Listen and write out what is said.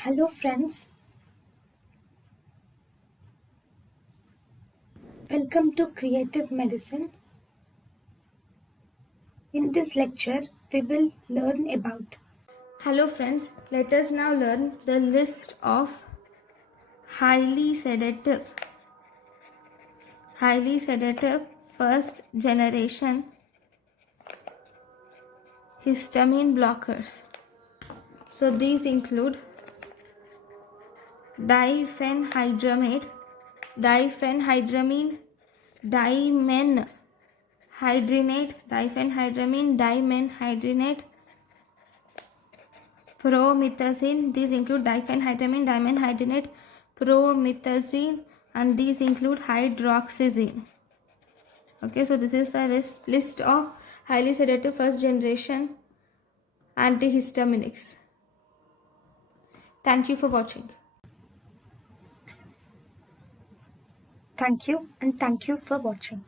Hello friends, welcome to Creative Medicine. In this lecture, we will learn about. Hello friends, let us now learn the list of highly sedative first generation histamine blockers. So these include diphenhydramine, dimenhydrinate, promethazine. These include diphenhydramine, dimenhydrinate, promethazine, and these include hydroxyzine. Okay, so this is the list of highly sedative first generation antihistaminics. Thank you for watching. Thank you and thank you for watching.